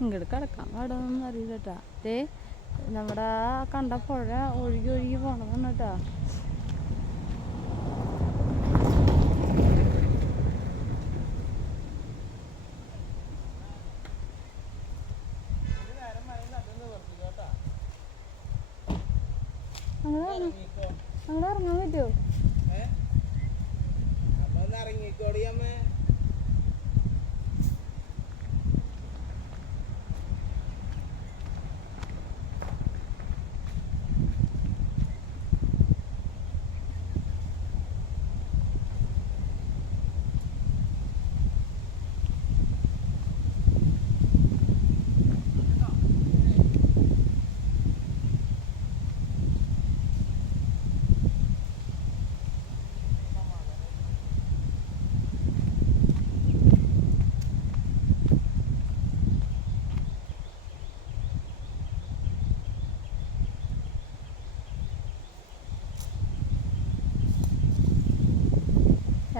ഇങ്ങോട്ട് കിടക്കാൻ പാടൊന്നും അറിയില്ല കേട്ടാ. നമ്മുടെ കണ്ട പുഴ ഒഴുകി ഒഴുകി പോണതാണ് കേട്ടാ. അങ്ങനെ ഇറങ്ങാൻ പറ്റുമോ? ഇറങ്ങിക്കോടിയമ്മേ.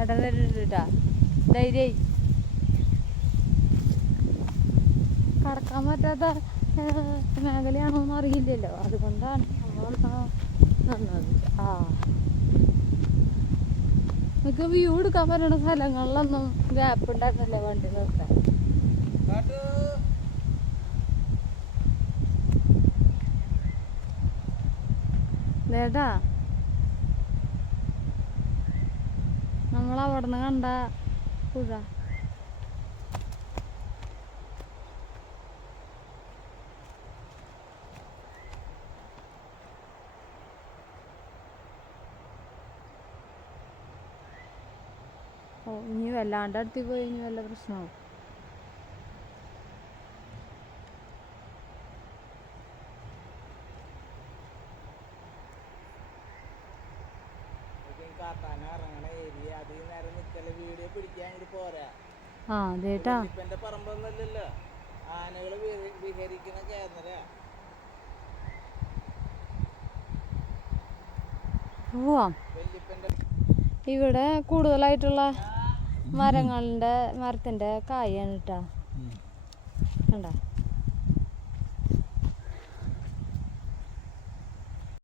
ഇടവരുട്ടാ ധൈര്യായി കടക്കാൻ പറ്റാത്ത മേഖലയാണോന്ന് അറിയില്ലല്ലോ, അതുകൊണ്ടാണ് നമ്മളത്. നമുക്ക് വ്യൂ എടുക്കാൻ പറ്റുന്ന സ്ഥലങ്ങളിലൊന്നും ഗ്യാപ്പ് ഉണ്ടായിരുന്നില്ലേ വണ്ടി നിർത്താൻ. ദേട്ടാ നമ്മളവിടുന്ന് കണ്ട പുഴ ഇനി വല്ലാണ്ട് അടുത്ത് പോയി ഇനി വല്ല പ്രശ്നമാവും. പറമ്പൊന്നുമല്ലല്ലോ, ആനകള് വിഹരിക്കുന്ന കേന്ദ്ര. ഇവിടെ കൂടുതലായിട്ടുള്ള മരത്തിന്റെ കായാണ് കേട്ടാ. കണ്ട